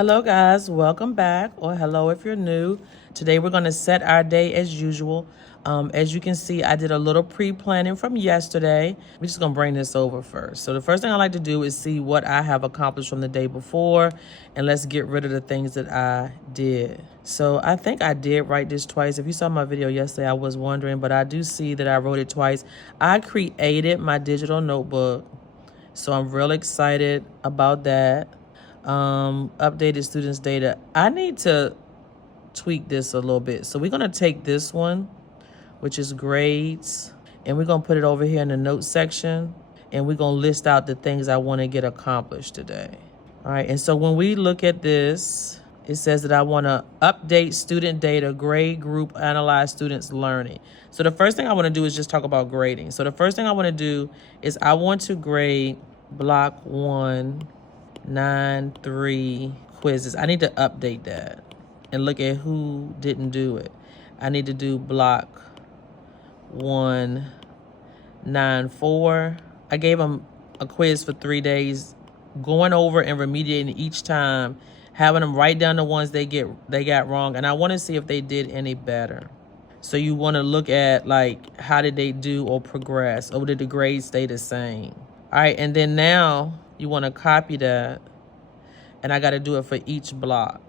Hello guys, welcome back, or hello if you're new. Today we're going to set our day as usual. As you can see, I did a little pre-planning from yesterday. We're just going to bring this over first. So the first thing I like to do is see what I have accomplished from the day before, and let's get rid of the things that I did. So I think I did write this twice. If you saw my video yesterday, I was wondering, but I do see that I wrote it twice. I created my digital notebook, so I'm real excited about that. Updated students data. I need to tweak this a little bit. So we're going to take this one, which is grades, and we're going to put it over here in the notes section, and we're going to list out the things I want to get accomplished today. All right, and so when we look at this, it says that I want to update student data, grade, group, analyze students' learning. So the first thing I want to do is just talk about grading. So the first thing I want to do is I want to grade block 1, 9, 3 quizzes. I need to update that and look at who didn't do it. I need to do block 1, 9, 4. I gave them a quiz for 3 days, going over and remediating each time, having them write down the ones they got wrong, and I want to see if they did any better. So you want to look at, like, how did they do or progress, or did the grades stay the same? All right, and then now you want to copy that, and I got to do it for each block.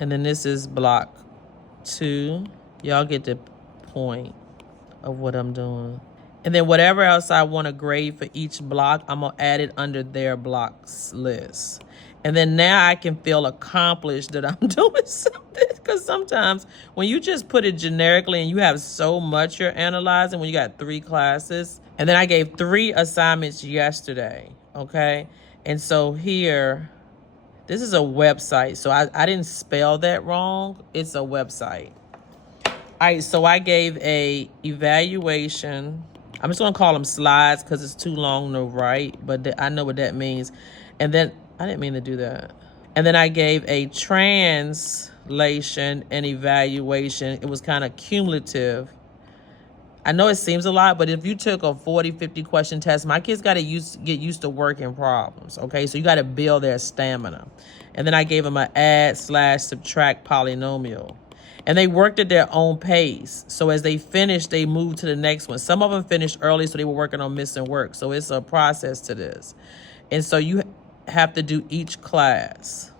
And then this is block 2. Y'all get the point of what I'm doing. And then whatever else I want to grade for each block, I'm going to add it under their blocks list. And then now I can feel accomplished that I'm doing something. Because sometimes when you just put it generically and you have so much you're analyzing, when you got 3 classes, and then I gave 3 assignments yesterday, okay? And so here, this is a website. So I didn't spell that wrong. It's a website. All right, so I gave a evaluation. I'm just going to call them slides because it's too long to write, but I know what that means. And then, I didn't mean to do that. And then I gave a translation and evaluation. It was kind of cumulative. I know it seems a lot, but if you took a 40, 50 question test, my kids got to get used to working problems, okay? So you got to build their stamina. And then I gave them an add/subtract polynomial. And they worked at their own pace. So as they finished, they moved to the next one. Some of them finished early, so they were working on missing work. So it's a process to this. And so you have to do each class.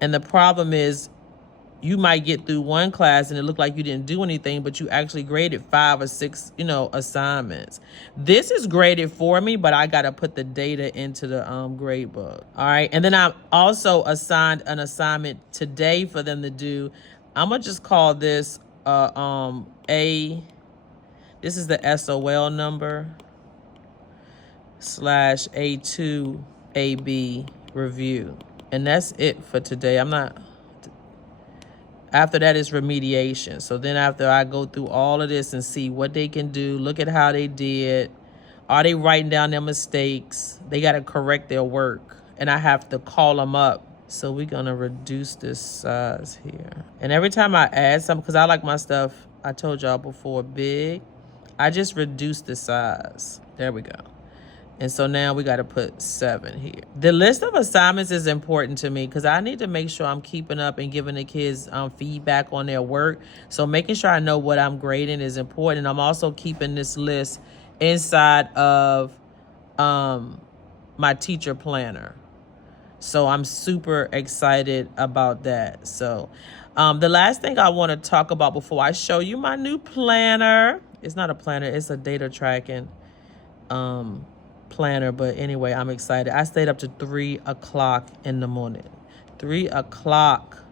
And the problem is, you might get through one class and it looked like you didn't do anything, but you actually graded 5 or 6, assignments. This is graded for me, but I got to put the data into the grade book. All right. And then I also assigned an assignment today for them to do. I'm going to just call this this is the SOL number /A2AB review. And that's it for today. After that is remediation. So then after I go through all of this and see what they can do, look at how they did. Are they writing down their mistakes? They got to correct their work. And I have to call them up. So we're going to reduce this size here. And every time I add something, because I like my stuff, I told y'all before, big, I just reduce the size. There we go. And so now we got to put 7 here. The list of assignments is important to me because I need to make sure I'm keeping up and giving the kids feedback on their work. So making sure I know what I'm grading is important. I'm also keeping this list inside of my teacher planner. So I'm super excited about that. So the last thing I want to talk about before I show you my new planner. It's not a planner. It's a data tracking planner, but anyway, I'm excited. I stayed up to 3 o'clock in the morning. 3 o'clock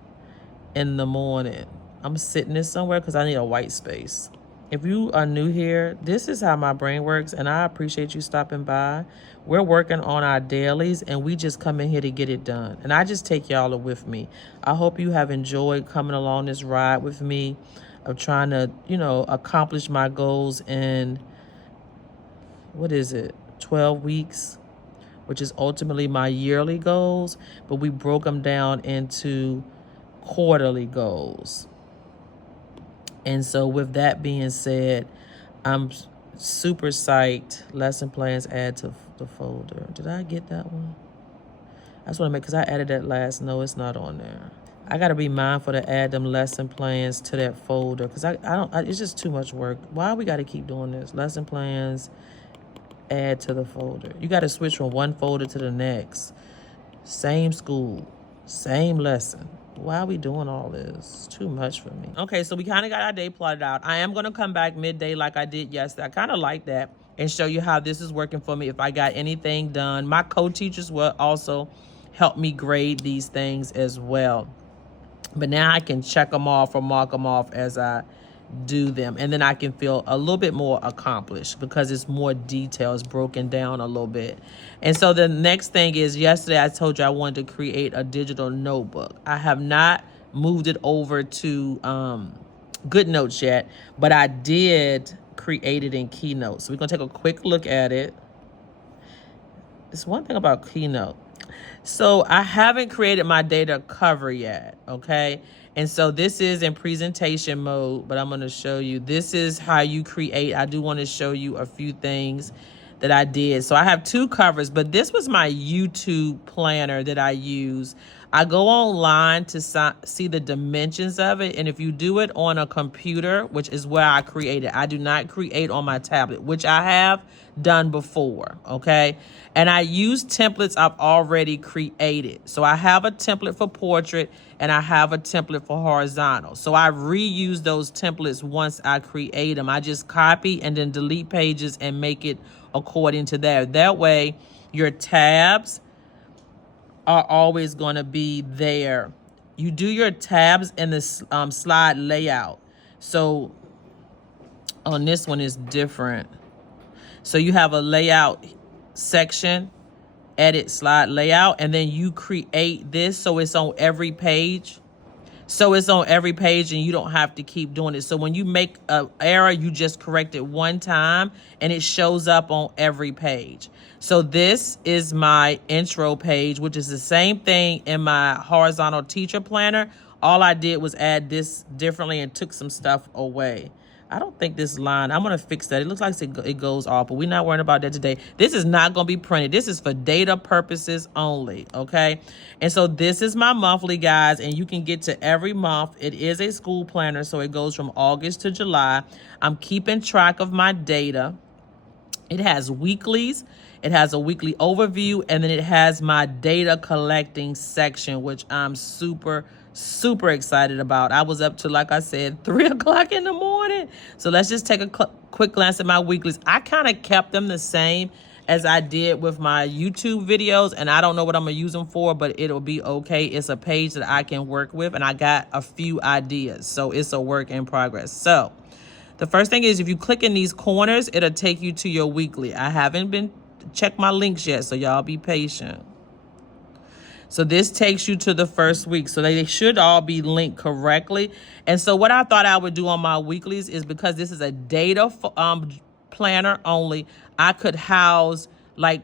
in the morning. I'm sitting this somewhere because I need a white space. If you are new here, this is how my brain works, and I appreciate you stopping by. We're working on our dailies, and we just come in here to get it done. And I just take y'all with me. I hope you have enjoyed coming along this ride with me of trying to, accomplish my goals in, 12 weeks, which is ultimately my yearly goals, but we broke them down into quarterly goals. And so with that being said, I'm super psyched. Lesson plans add to the folder. Did I get that one? I just want to make, because I added that last. No, it's not on there. I got to be mindful to add them lesson plans to that folder, because it's just too much work. Why we got to keep doing this? Lesson plans, add to the folder. You got to switch from one folder to the next. Same school, same lesson. Why are we doing all this? Too much for me. Okay, so we kind of got our day plotted out. I am going to come back midday like I did yesterday. I kind of like that, and show you how this is working for me, if I got anything done. My co-teachers will also help me grade these things as well. But now I can check them off or mark them off as I do them. And then I can feel a little bit more accomplished because it's more details broken down a little bit. And so the next thing is, yesterday I told you I wanted to create a digital notebook. I have not moved it over to Goodnotes yet, but I did create it in Keynote. So we're going to take a quick look at it. It's one thing about Keynote. So I haven't created my data cover yet, okay? And so this is in presentation mode, but I'm going to show you. This is how you create. I do want to show you a few things that I did. So I have two covers, but this was my YouTube planner that I use. I go online to see the dimensions of it. And if you do it on a computer, which is where I create it, I do not create on my tablet, which I have done before, okay? And I use templates I've already created. So I have a template for portrait and I have a template for horizontal. So I reuse those templates once I create them. I just copy and then delete pages and make it according to that. That way your tabs are always going to be there. You do your tabs in the slide layout. So on this one is different. So you have a layout section, edit slide layout, and then you create this so it's on every page. So it's on every page and you don't have to keep doing it. So when you make an error, you just correct it one time and it shows up on every page. So this is my intro page, which is the same thing in my horizontal teacher planner. All I did was add this differently and took some stuff away. I don't think this line, I'm going to fix that. It looks like it goes off, but we're not worrying about that today. This is not going to be printed. This is for data purposes only, okay? And so this is my monthly, guys, and you can get to every month. It is a school planner, so it goes from August to July. I'm keeping track of my data. It has weeklies. It has a weekly overview, and then it has my data collecting section, which I'm super excited about. I was up to, like I said, 3 o'clock in the morning. So let's just take a quick glance at my weeklies. I kind of kept them the same as I did with my YouTube videos, and I don't know what I'm going to use them for, but it'll be okay. It's a page that I can work with, and I got a few ideas. So it's a work in progress. So the first thing is, if you click in these corners, it'll take you to your weekly. I haven't been check my links yet, so y'all be patient. So this takes you to the first week. So they should all be linked correctly. And so what I thought I would do on my weeklies is, because this is a data planner only, I could house like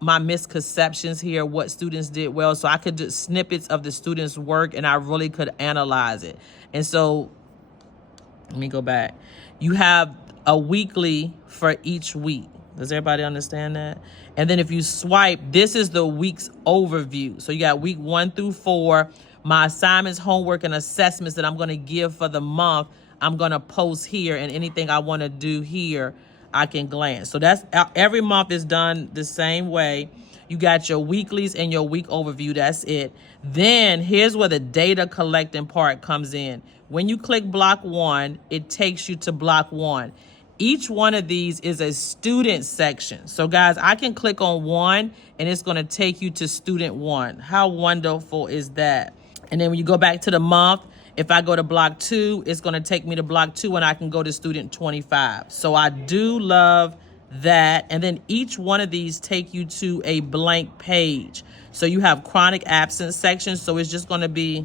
my misconceptions here, what students did well. So I could do snippets of the students' work and I really could analyze it. And so let me go back. You have a weekly for each week. Does everybody understand that? And then if you swipe, this is the week's overview. So you got week 1 through 4, my assignments, homework, and assessments that I'm going to give for the month, I'm going to post here, and anything I want to do here, I can glance. So that's every month is done the same way. You got your weeklies and your week overview. That's it. Then here's where the data collecting part comes in. When you click block 1, it takes you to block 1. Each one of these is a student section. So guys, I can click on one and it's going to take you to student 1. How wonderful is that? And then when you go back to the month, if I go to block 2, it's going to take me to block 2 and I can go to student 25. So I do love that. And then each one of these take you to a blank page. So you have chronic absence section. So it's just going to be,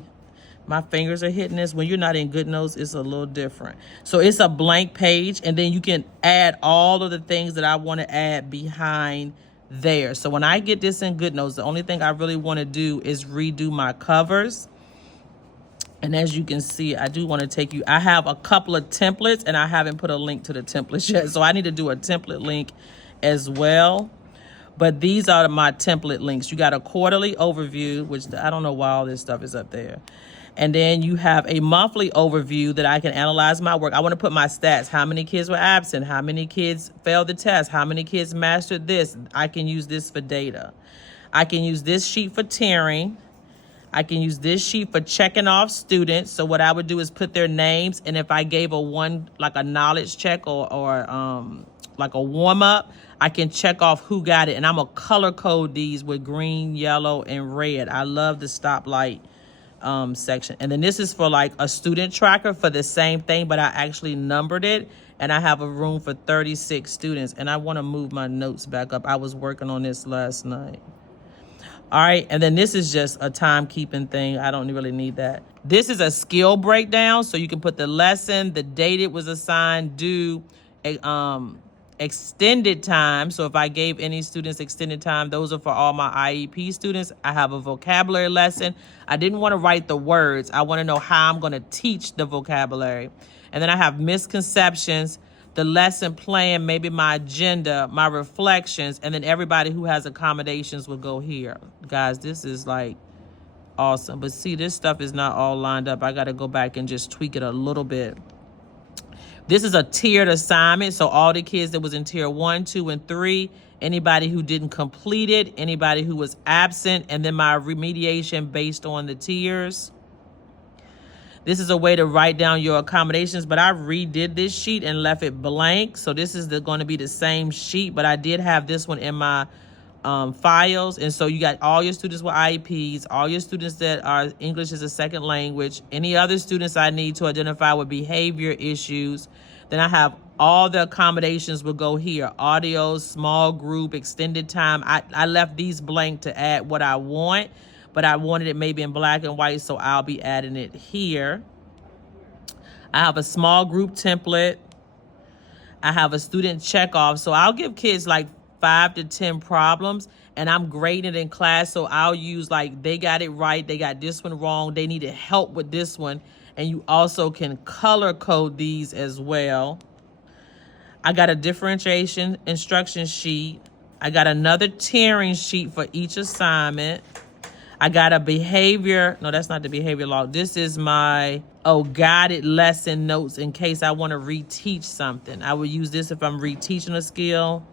my fingers are hitting this. When you're not in Goodnotes, it's a little different. So it's a blank page, and then you can add all of the things that I want to add behind there. So when I get this in Goodnotes, the only thing I really want to do is redo my covers. And as you can see, I do want to take you, I have a couple of templates and I haven't put a link to the templates yet. So I need to do a template link as well. But these are my template links. You got a quarterly overview, which I don't know why all this stuff is up there. And then you have a monthly overview that I can analyze my work. I want to put my stats. How many kids were absent? How many kids failed the test? How many kids mastered this? I can use this for data. I can use this sheet for tiering. I can use this sheet for checking off students. So what I would do is put their names, and if I gave a knowledge check or like a warm up, I can check off who got it. And I'm gonna color code these with green, yellow, and red. I love the stoplight section. And then this is for like a student tracker for the same thing, but I actually numbered it, and I have a room for 36 students. And I want to move my notes back up. I was working on this last night. All right, and then this is just a timekeeping thing. I don't really need that. This is a skill breakdown, so you can put the lesson, the date it was assigned, due, extended time. So if I gave any students extended time, those are for all my IEP students. I have a vocabulary lesson. I didn't want to write the words. I want to know how I'm going to teach the vocabulary. And then I have misconceptions, the lesson plan, maybe my agenda, my reflections, and then everybody who has accommodations will go here. Guys, this is like awesome. But see, this stuff is not all lined up. I got to go back and just tweak it a little bit. This is a tiered assignment. So all the kids that was in tier 1, 2, and 3, anybody who didn't complete it, anybody who was absent, and then my remediation based on the tiers. This is a way to write down your accommodations, but I redid this sheet and left it blank. So this is going to be the same sheet, but I did have this one in my files. And so you got all your students with IEPs, all your students that are English as a second language, any other students I need to identify with behavior issues. Then I have all the accommodations will go here. Audio, small group, extended time. I left these blank to add what I want, but I wanted it maybe in black and white, so I'll be adding it here. I have a small group template. I have a student checkoff. So I'll give kids like 5 to 10 problems, and I'm grading it in class. So I'll use like, they got it right, they got this one wrong, they needed help with this one. And you also can color code these as well. I got a differentiation instruction sheet. I got another tiering sheet for each assignment. I got a behavior, no, that's not the behavior log. This is my, guided lesson notes in case I want to reteach something. I would use this if I'm reteaching a skill.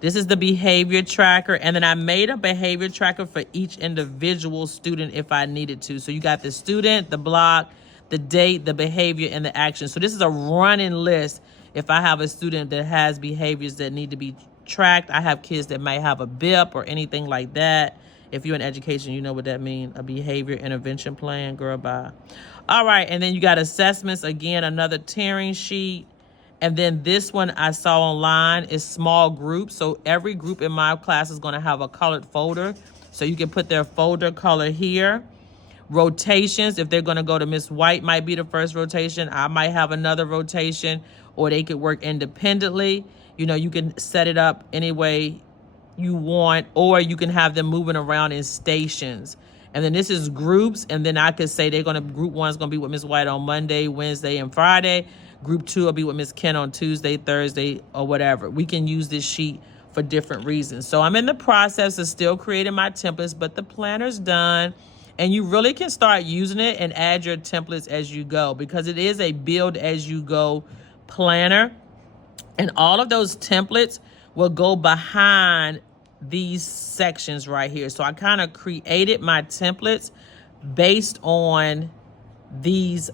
This is the behavior tracker. And then I made a behavior tracker for each individual student if I needed to. So you got the student, the block, the date, the behavior, and the action. So this is a running list. If I have a student that has behaviors that need to be tracked, I have kids that might have a BIP or anything like that. If you're in education, you know what that means. A behavior intervention plan, girl, bye. All right, and then you got assessments. Again, another tiering sheet. And then this one I saw online is small groups. So every group in my class is going to have a colored folder. So you can put their folder color here. Rotations, if they're going to go to Miss White, might be the first rotation. I might have another rotation, or they could work independently. You know, you can set it up any way you want, or you can have them moving around in stations. And then this is groups, and then I could say group 1 is gonna be with Miss White on Monday, Wednesday, and Friday. Group 2 will be with Miss Kent on Tuesday, Thursday, or whatever. We can use this sheet for different reasons. So I'm in the process of still creating my templates, but the planner's done. And you really can start using it and add your templates as you go, because it is a build as you go planner. And all of those templates will go behind these sections right here. So I kind of created my templates based on these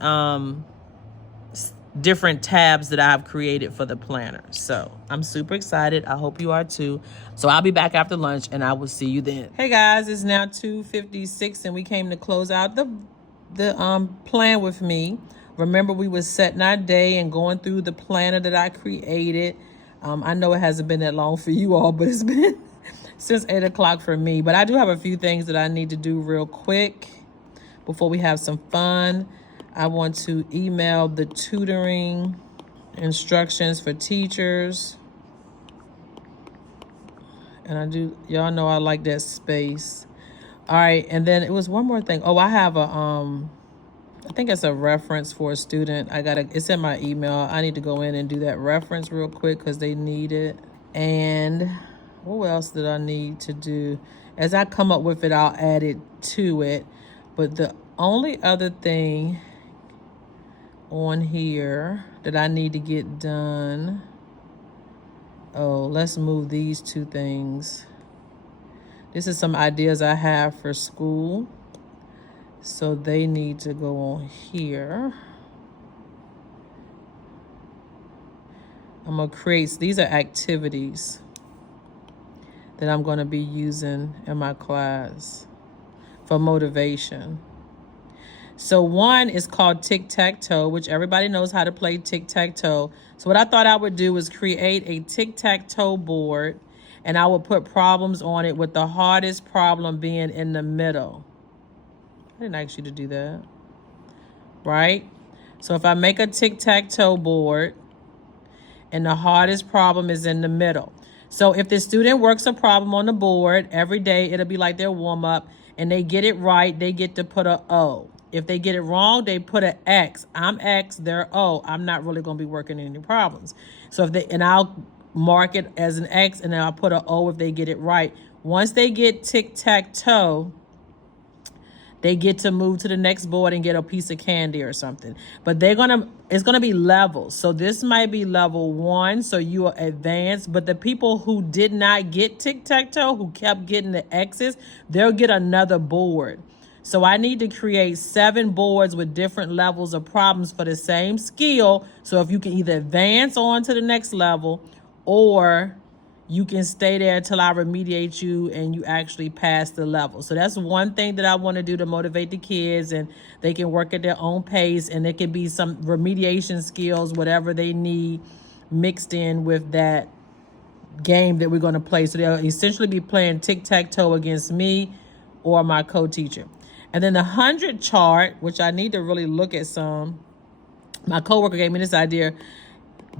different tabs that I've created for the planner. So I'm super excited. I hope you are too. So I'll be back after lunch and I will see you then. Hey guys, it's now 2:56 and we came to close out the plan with me. Remember, we were setting our day and going through the planner that I created. I know it hasn't been that long for you all, but it's been since 8 o'clock for me. But I do have a few things that I need to do real quick before we have some fun. I want to email the tutoring instructions for teachers. And y'all know I like that space. All right, and then it was one more thing. Oh, I have I think it's a reference for a student. It's in my email. I need to go in and do that reference real quick because they need it. And What else did I need to do? As I come up with it, I'll add it to it. But the only other thing on here that I need to get done, oh, let's move these two things. This is some ideas I have for school. So they need to go on here. I'm gonna create, these are activities that I'm gonna be using in my class for motivation. So one is called tic-tac-toe, which everybody knows how to play tic-tac-toe. So what I thought I would do is create a tic-tac-toe board, and I will put problems on it, with the hardest problem being in the middle. I didn't ask you to do that, right? So if I make a tic-tac-toe board and the hardest problem is in the middle. So if the student works a problem on the board every day, it'll be like their warm-up, and they get it right, they get to put a O. If they get it wrong, they put an X. I'm X, they're O. I'm not really gonna be working any problems. So if they, and I'll mark it as an X, and then I'll put an O if they get it right. Once they get tic-tac-toe, they get to move to the next board and get a piece of candy or something. But it's gonna be levels. So this might be level 1, so you are advanced. But the people who did not get tic-tac-toe, who kept getting the X's, they'll get another board. So I need to create 7 boards with different levels of problems for the same skill. So if you can either advance on to the next level, or you can stay there until I remediate you and you actually pass the level. So that's one thing that I want to do to motivate the kids, and they can work at their own pace, and it can be some remediation skills, whatever they need, mixed in with that game that we're going to play. So they'll essentially be playing tic-tac-toe against me or my co-teacher. And then the 100 chart, which I need to really look at some. My coworker gave me this idea.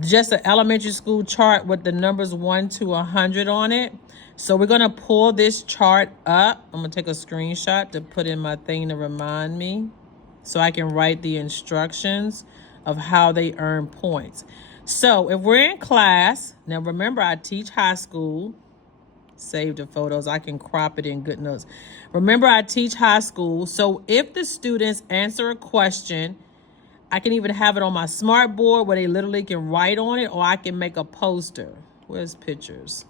Just an elementary school chart with the numbers 1 to 100 on it. So we're gonna pull this chart up. I'm gonna take a screenshot to put in my thing to remind me, so I can write the instructions of how they earn points. So if we're in class, now remember I teach high school, save the photos, I can crop it in Goodnotes. Remember I teach high school, so if the students answer a question, I can even have it on my smart board where they literally can write on it, or I can make a poster. Where's pictures?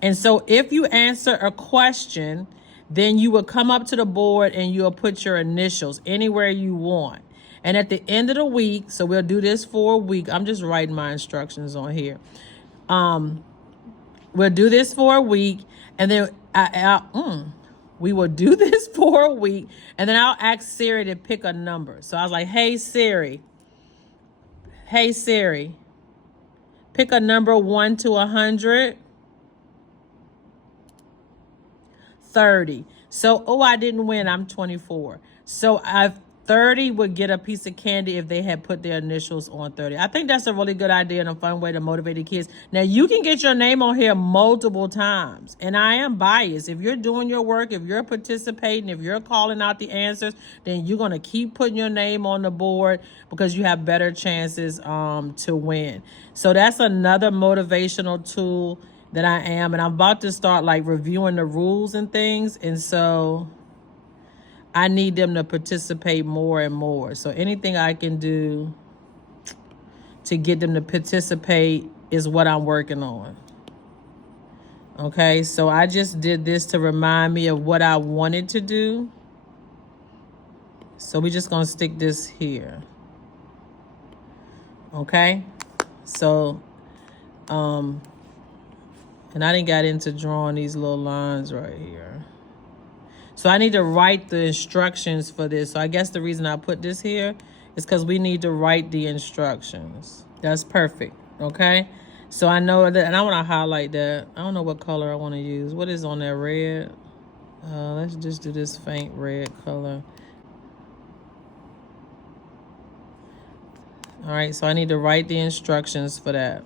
And so if you answer a question, then you will come up to the board and you'll put your initials anywhere you want. And at the end of the week, so we'll do this for a week. I'm just writing my instructions on here. We'll do this for a week, and then we will do this for a week, and then I'll ask Siri to pick a number. So I was like, hey Siri, pick a number 1 to 100. 30. So, oh, I didn't win. I'm 24. So 30 would get a piece of candy if they had put their initials on 30. I think that's a really good idea and a fun way to motivate the kids. Now, you can get your name on here multiple times, and I am biased. If you're doing your work, if you're participating, if you're calling out the answers, then you're going to keep putting your name on the board because you have better chances to win. So that's another motivational tool that I am, and I'm about to start like reviewing the rules and things, and so I need them to participate more and more. So anything I can do to get them to participate is what I'm working on. Okay, so I just did this to remind me of what I wanted to do. So we're just gonna stick this here. Okay, so, and I didn't get into drawing these little lines right here. So I need to write the instructions for this. So I guess the reason I put this here is because we need to write the instructions. That's perfect, okay? So I know that, and I want to highlight that. I don't know what color I want to use. What is on there, red? Let's just do this faint red color. All right, so I need to write the instructions for that.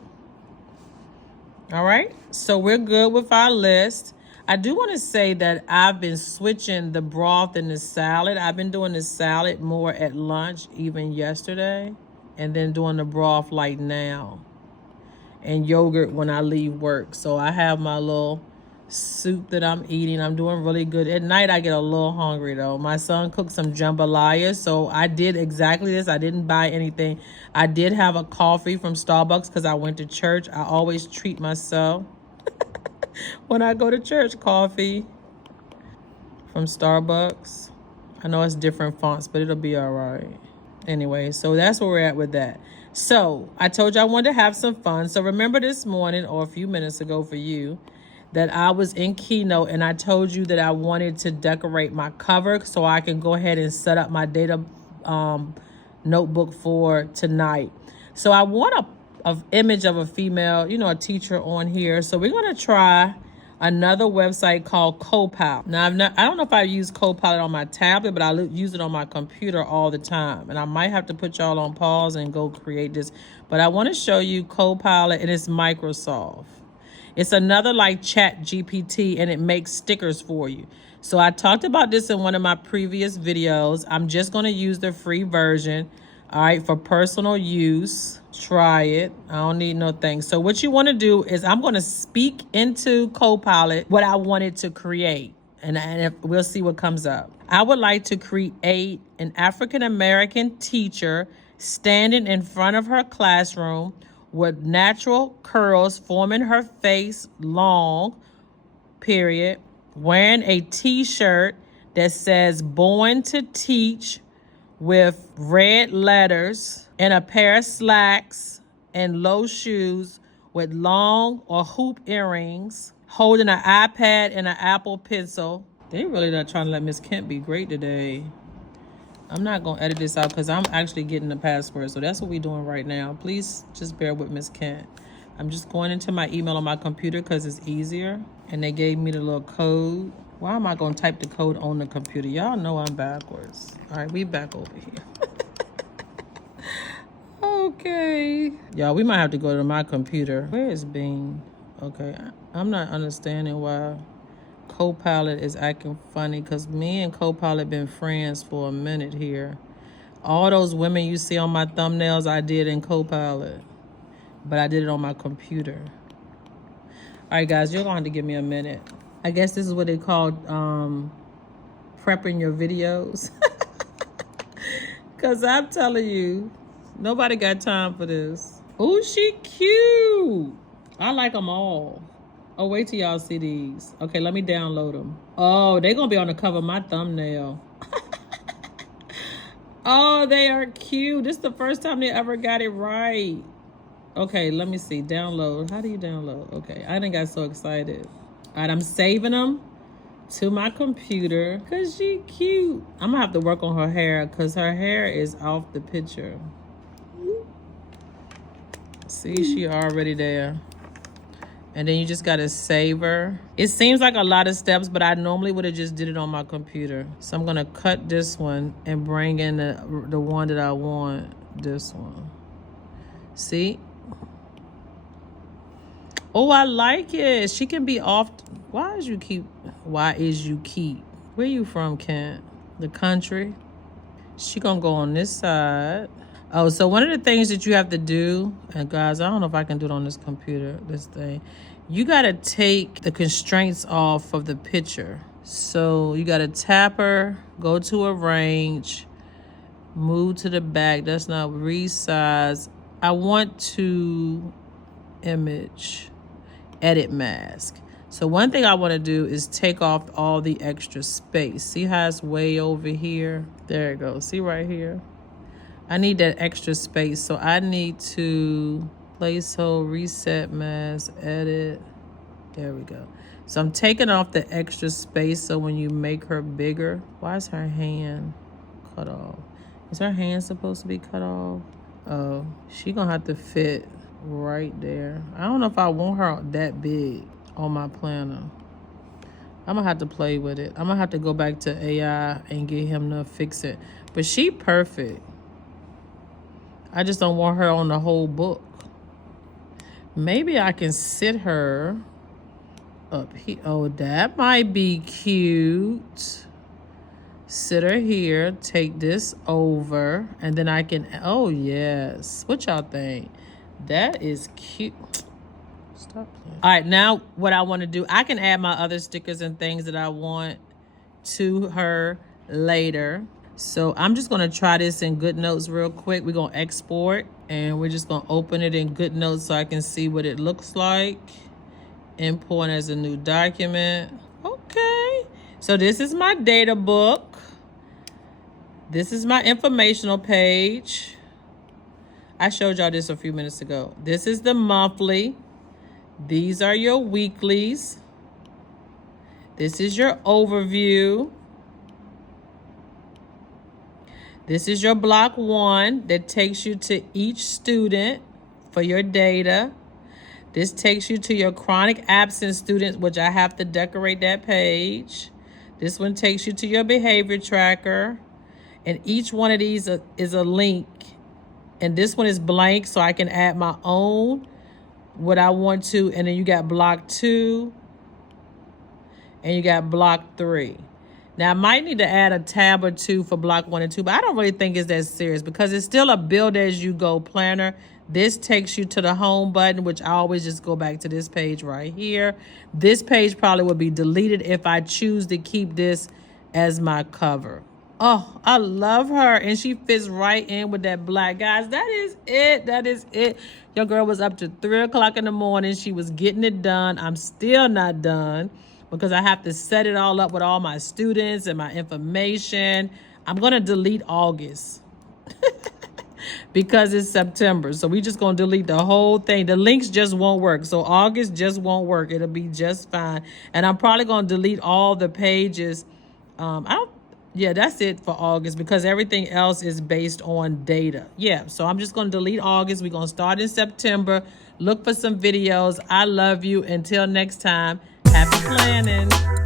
All right, so we're good with our list. I do want to say that I've been switching the broth and the salad. I've been doing the salad more at lunch, even yesterday, and then doing the broth like now, and yogurt when I leave work. So I have my little soup that I'm eating. I'm doing really good. At night, I get a little hungry, though. My son cooked some jambalaya, so I did exactly this. I didn't buy anything. I did have a coffee from Starbucks because I went to church. I always treat myself when I go to church. Coffee from Starbucks. I know it's different fonts, but it'll be all right. Anyway, so that's where we're at with that. So I told you I wanted to have some fun. So remember this morning, or a few minutes ago for you, that I was in Keynote and I told you that I wanted to decorate my cover so I can go ahead and set up my data notebook for tonight. So I want a image of a female, a teacher on here. So we're going to try another website called Copilot. Now, I don't know if I use Copilot on my tablet, but I use it on my computer all the time. And I might have to put y'all on pause and go create this. But I want to show you Copilot, and it's Microsoft. It's another like Chat GPT, and it makes stickers for you. So I talked about this in one of my previous videos. I'm just going to use the free version, all right, for personal use. Try it. I don't need no things. So what you want to do is I'm going to speak into Copilot what I wanted to create, and we'll see what comes up. I would like to create an African-American teacher standing in front of her classroom with natural curls forming her face, long, period, wearing a t-shirt that says "Born to Teach" with red letters, and a pair of slacks and low shoes with long or hoop earrings, holding an iPad and an Apple Pencil. They really not trying to let Miss Kent be great today. I'm not going to edit this out because I'm actually getting the password. So that's what we're doing right now. Please just bear with Miss Kent. I'm just going into my email on my computer because it's easier. And they gave me the little code. Why am I going to type the code on the computer? Y'all know I'm backwards. All right, we back over here. Okay. Y'all, we might have to go to my computer. Where is Bing? Okay, I'm not understanding why Copilot is acting funny, because me and Copilot been friends for a minute here. All those women you see on my thumbnails, I did in Copilot, but I did it on my computer. All right, guys, you're going to have to give me a minute. I guess this is what they call prepping your videos. Because I'm telling you, nobody got time for this. Oh, she cute. I like them all. Oh, wait till y'all see these. Okay, let me download them. Oh, they're going to be on the cover of my thumbnail. Oh, they are cute. This is the first time they ever got it right. Okay, let me see. Download. How do you download? Okay, I done got so excited. All right, I'm saving them to my computer because she cute. I'm going to have to work on her hair because her hair is off the picture. See, she already there. And then you just got to save her. It seems like a lot of steps, but I normally would have just did it on my computer. So I'm going to cut this one and bring in the one that I want, this one. See? Oh, I like it. She can be off. Why is you keep? Where you from, Kent? The country? She going to go on this side. Oh, so one of the things that you have to do, and guys, I don't know if I can do it on this computer, this thing. You got to take the constraints off of the picture. So you got to tap her, go to arrange, move to the back. That's not resize. I want to image, edit mask. So one thing I want to do is take off all the extra space. See how it's way over here? There it goes. See right here? I need that extra space, so I need to placehold, reset mask, edit. There we go. So I'm taking off the extra space so when you make her bigger. Why is her hand cut off? Is her hand supposed to be cut off? Oh, she gonna have to fit right there. I don't know if I want her that big on my planner. I'm gonna have to play with it. I'm gonna have to go back to AI and get him to fix it. But she perfect. I just don't want her on the whole book. Maybe I can sit her up here. Oh, that might be cute. Sit her here, take this over, and then I can, oh yes. What y'all think? That is cute. Stop playing. All right, now what I want to do, I can add my other stickers and things that I want to her later. So I'm just going to try this in Goodnotes real quick. We're going to export and we're just going to open it in Goodnotes so I can see what it looks like. Import as a new document. Okay. So this is my data book. This is my informational page. I showed y'all this a few minutes ago. This is the monthly. These are your weeklies. This is your overview. This is your block 1 that takes you to each student for your data. This takes you to your chronic absent students, which I have to decorate that page. This one takes you to your behavior tracker. And each one of these is a link. And this one is blank, so I can add my own, what I want to. And then you got block 2. And you got block 3. Now, I might need to add a tab or 2 for block 1 and 2, but I don't really think it's that serious because it's still a build-as-you-go planner. This takes you to the home button, which I always just go back to this page right here. This page probably would be deleted if I choose to keep this as my cover. Oh, I love her, and she fits right in with that black. Guys, that is it. That is it. Your girl was up to 3 o'clock in the morning. She was getting it done. I'm still not done, because I have to set it all up with all my students and my information. I'm going to delete August because it's September. So we just going to delete the whole thing. The links just won't work. So August just won't work. It'll be just fine. And I'm probably going to delete all the pages. Yeah, that's it for August because everything else is based on data. Yeah, so I'm just going to delete August. We're going to start in September. Look for some videos. I love you. Until next time. Happy planning.